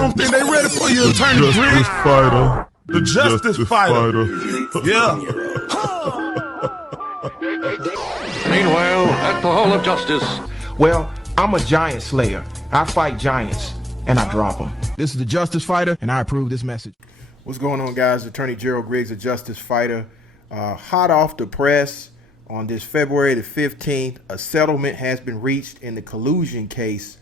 I don't think they ready for you, Attorney Griggs. Justicefighter. The Justicefighter. Yeah. Meanwhile, at the Hall of Justice. Well, I'm a giant slayer. I fight giants, and I drop them. This is the Justicefighter, and I approve this message. What's going on, guys? Attorney Gerald Griggs, the Justicefighter. Hot off the press on this February the 15th, a settlement has been reached in the collusion case,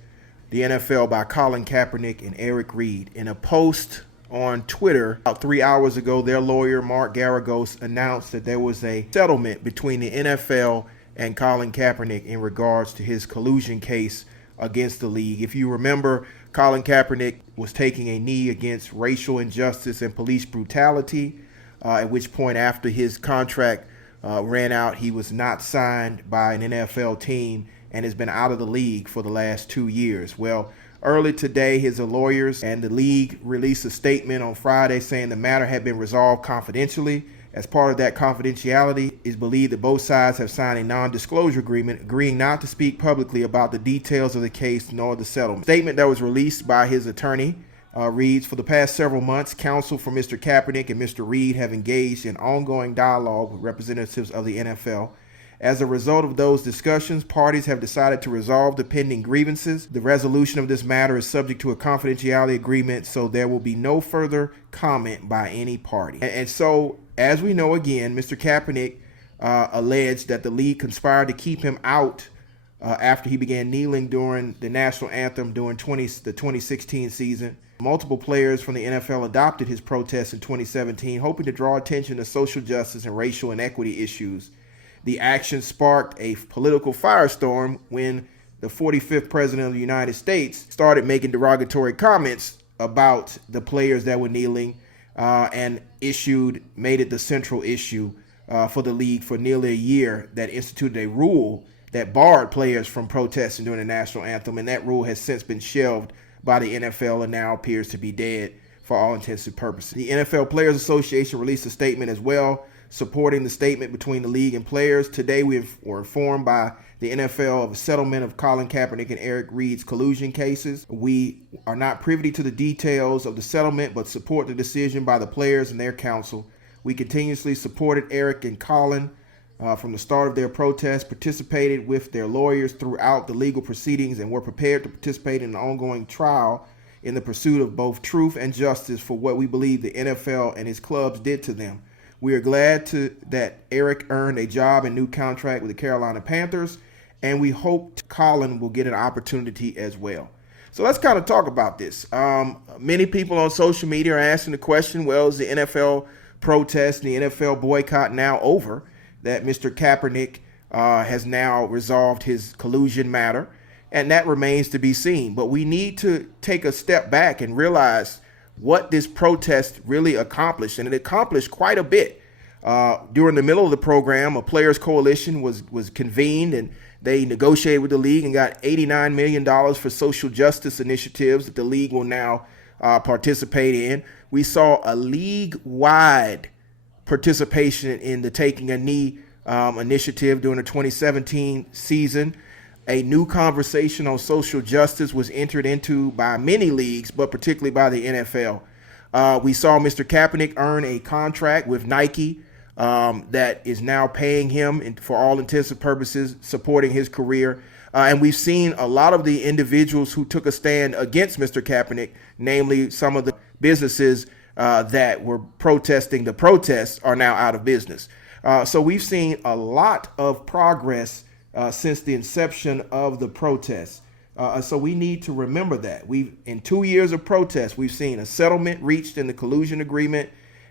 the NFL, by Colin Kaepernick and Eric Reid. In a post on Twitter about 3 hours ago, their lawyer, Mark Garagos, announced that there was a settlement between the NFL and Colin Kaepernick in regards to his collusion case against the league. If you remember, Colin Kaepernick was taking a knee against racial injustice and police brutality, at which point, after his contract ran out, he was not signed by an NFL team and has been out of the league for the last 2 years. Well, early today, his lawyers and the league released a statement on Friday saying the matter had been resolved confidentially. As part of that confidentiality, it's believed that both sides have signed a non-disclosure agreement agreeing not to speak publicly about the details of the case nor the settlement. The statement that was released by his attorney reads, for the past several months, counsel for Mr. Kaepernick and Mr. Reid have engaged in ongoing dialogue with representatives of the NFL. As a result of those discussions, parties have decided to resolve the pending grievances. The resolution of this matter is subject to a confidentiality agreement, so there will be no further comment by any party. And so, as we know, again, Mr. Kaepernick alleged that the league conspired to keep him out after he began kneeling during the national anthem during the 2016 season. Multiple players from the NFL adopted his protest in 2017, hoping to draw attention to social justice and racial inequity issues. The action sparked a political firestorm when the 45th president of the United States started making derogatory comments about the players that were kneeling and made it the central issue for the league for nearly a year, that instituted a rule that barred players from protesting during the national anthem, and that rule has since been shelved by the NFL and now appears to be dead for all intents and purposes. The NFL Players Association released a statement as well, supporting the statement between the league and players. Today, we were informed by the NFL of a settlement of Colin Kaepernick and Eric Reid's collusion cases. We are not privy to the details of the settlement, but support the decision by the players and their counsel. We continuously supported Eric and Colin from the start of their protest, participated with their lawyers throughout the legal proceedings, and were prepared to participate in an ongoing trial in the pursuit of both truth and justice for what we believe the NFL and his clubs did to them. We are glad that Eric earned a job and new contract with the Carolina Panthers, and we hope Colin will get an opportunity as well. So let's kind of talk about this. Many people on social media are asking the question, well, is the NFL protest and the NFL boycott now over? That Mr. Kaepernick has now resolved his collusion matter, and that remains to be seen. But we need to take a step back and realize what this protest really accomplished, and it accomplished quite a bit. During the middle of the program, a players' coalition was convened, and they negotiated with the league and got $89 million for social justice initiatives that the league will now participate in. We saw a league-wide participation in the Taking a Knee initiative during the 2017 season. A new conversation on social justice was entered into by many leagues, but particularly by the NFL. We saw Mr. Kaepernick earn a contract with Nike that is now paying him, for all intents and purposes, supporting his career. And we've seen a lot of the individuals who took a stand against Mr. Kaepernick, namely some of the businesses that were protesting the protests, are now out of business. So we've seen a lot of progress since the inception of the protests. So we need to remember that. In 2 years of protests, we've seen a settlement reached in the collusion agreement,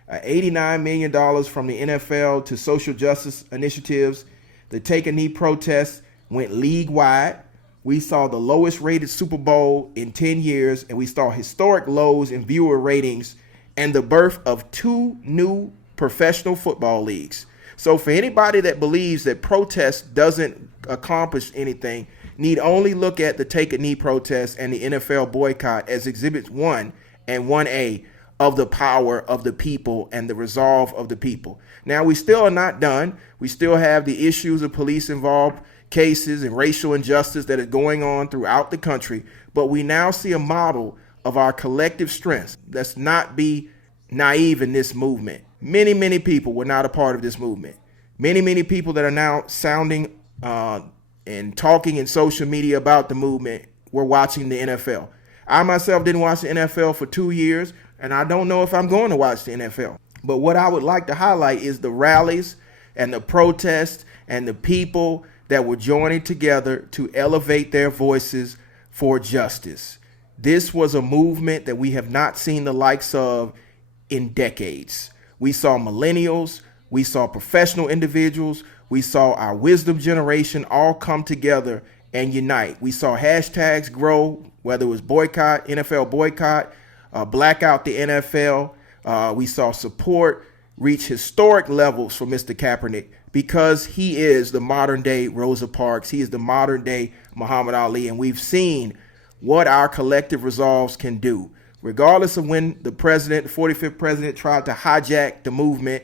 $89 million from the NFL to social justice initiatives. The Take a Knee protests went league-wide. We saw the lowest rated Super Bowl in 10 years, and we saw historic lows in viewer ratings and the birth of 2 new professional football leagues. So for anybody that believes that protest doesn't accomplish anything, need only look at the Take a Knee protest and the NFL boycott as exhibits 1 and 1A of the power of the people and the resolve of the people. Now, we still are not done. We still have the issues of police involved cases and racial injustice that is going on throughout the country, but we now see a model of our collective strengths. Let's not be naive in this movement. Many, many people were not a part of this movement. Many, many people that are now sounding and talking in social media about the movement were watching the NFL. I myself didn't watch the NFL for 2 years, and I don't know if I'm going to watch the NFL. But what I would like to highlight is the rallies and the protests and the people that were joining together to elevate their voices for justice. This was a movement that we have not seen the likes of in decades. We saw millennials, we saw professional individuals, we saw our wisdom generation all come together and unite. We saw hashtags grow, whether it was boycott, NFL boycott, blackout the NFL. We saw support reach historic levels for Mr. Kaepernick because he is the modern day Rosa Parks. He is the modern day Muhammad Ali. And we've seen what our collective resolves can do. Regardless of when the president, the 45th president, tried to hijack the movement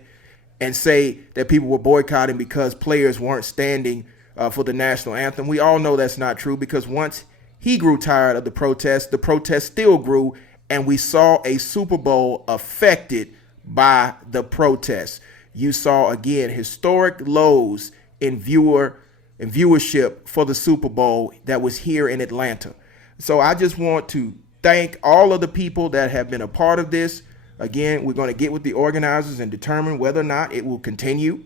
and say that people were boycotting because players weren't standing for the national anthem. We all know that's not true, because once he grew tired of the protest still grew, and we saw a Super Bowl affected by the protests. You saw, again, historic lows in viewership for the Super Bowl that was here in Atlanta. So I just want to thank all of the people that have been a part of this. Again, we're going to get with the organizers and determine whether or not it will continue.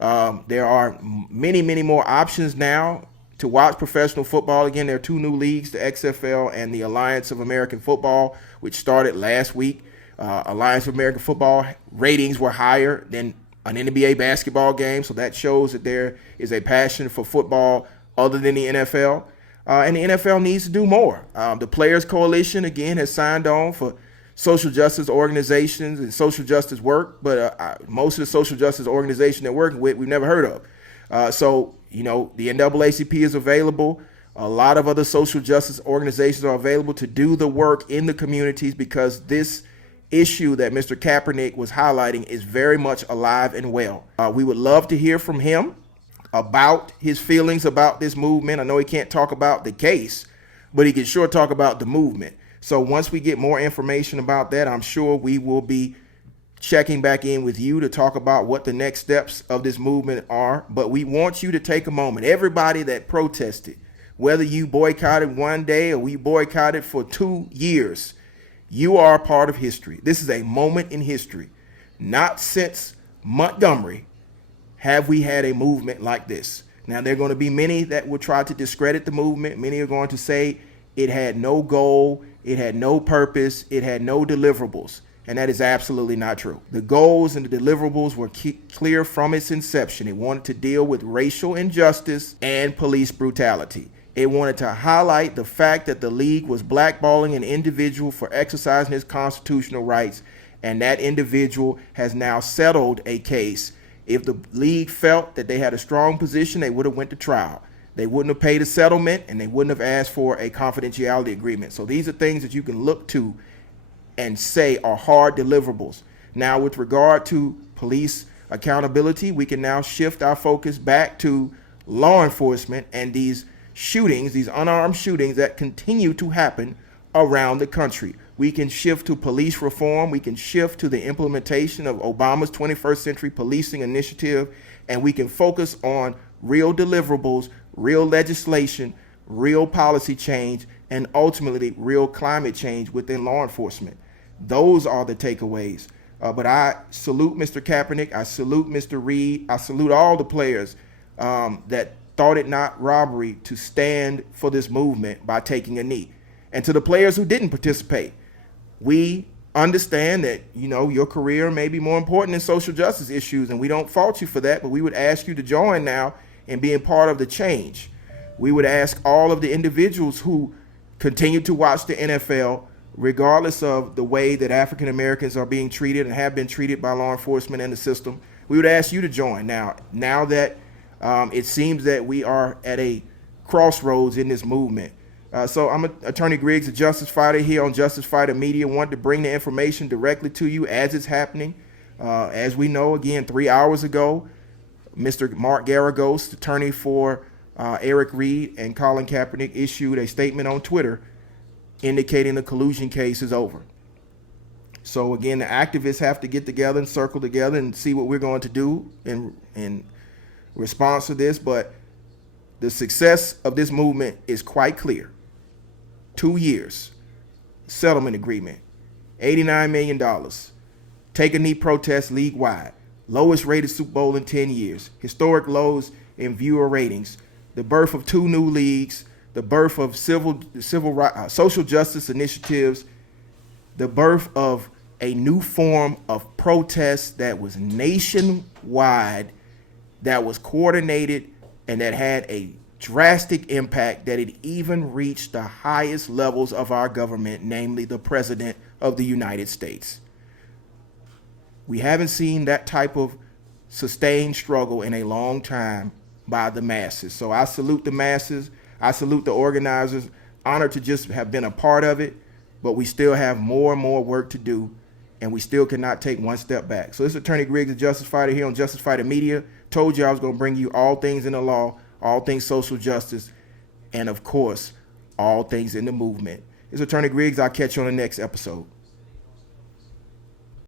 There are many, many more options now to watch professional football. Again, there are two new leagues, the XFL and the Alliance of American Football, which started last week. Alliance of American Football ratings were higher than an NBA basketball game, so that shows that there is a passion for football other than the NFL. And the NFL needs to do more. The Players Coalition, again, has signed on for social justice organizations and social justice work, but most of the social justice organizations they're working with, we've never heard of. So, you know, the NAACP is available. A lot of other social justice organizations are available to do the work in the communities, because this issue that Mr. Kaepernick was highlighting is very much alive and well. We would love to hear from him about his feelings about this movement. I know he can't talk about the case, but he can sure talk about the movement. So once we get more information about that, I'm sure we will be checking back in with you to talk about what the next steps of this movement are. But we want you to take a moment. Everybody that protested, whether you boycotted one day or we boycotted for 2 years, you are a part of history. This is a moment in history. Not since Montgomery have we had a movement like this. Now, there are going to be many that will try to discredit the movement. Many are going to say it had no goal, it had no purpose, it had no deliverables. And that is absolutely not true. The goals and the deliverables were clear from its inception. It wanted to deal with racial injustice and police brutality. It wanted to highlight the fact that the league was blackballing an individual for exercising his constitutional rights, and that individual has now settled a case. If the league felt that they had a strong position, they would have went to trial. They wouldn't have paid a settlement, and they wouldn't have asked for a confidentiality agreement. So these are things that you can look to and say are hard deliverables. Now, with regard to police accountability, we can now shift our focus back to law enforcement and these shootings, these unarmed shootings that continue to happen around the country. We can shift to police reform. We can shift to the implementation of Obama's 21st Century Policing Initiative, and we can focus on real deliverables, real legislation, real policy change, and ultimately real climate change within law enforcement. Those are the takeaways. But I salute Mr. Kaepernick. I salute Mr. Reid. I salute all the players that thought it not robbery to stand for this movement by taking a knee. And to the players who didn't participate, we understand that, you know, your career may be more important than social justice issues, and we don't fault you for that, but we would ask you to join now in being part of the change. We would ask all of the individuals who continue to watch the NFL, regardless of the way that African Americans are being treated and have been treated by law enforcement and the system, we would ask you to join now that it seems that we are at a crossroads in this movement. So I'm Attorney Griggs, a Justicefighter here on Justicefighter Media. Want to bring the information directly to you as it's happening. As we know, again, 3 hours ago, Mr. Mark Garagos, attorney for Eric Reid and Colin Kaepernick, issued a statement on Twitter indicating the collusion case is over. So again, the activists have to get together and circle together and see what we're going to do in response to this. But the success of this movement is quite clear. 2 years, settlement agreement, $89 million. Take a knee protest league-wide. Lowest rated Super Bowl in 10 years. Historic lows in viewer ratings. The birth of 2 new leagues. The birth of social justice initiatives. The birth of a new form of protest that was nationwide, that was coordinated, and that had a drastic impact, that it even reached the highest levels of our government, namely the President of the United States. We haven't seen that type of sustained struggle in a long time by the masses. So I salute the masses. I salute the organizers. Honored to just have been a part of it, but we still have more and more work to do, and we still cannot take one step back. So this is Attorney Griggs, the Justice Fighter, here on Justice Fighter Media. Told you I was going to bring you all things in the law, all things social justice, and of course, all things in the movement. This is Attorney Griggs. I'll catch you on the next episode.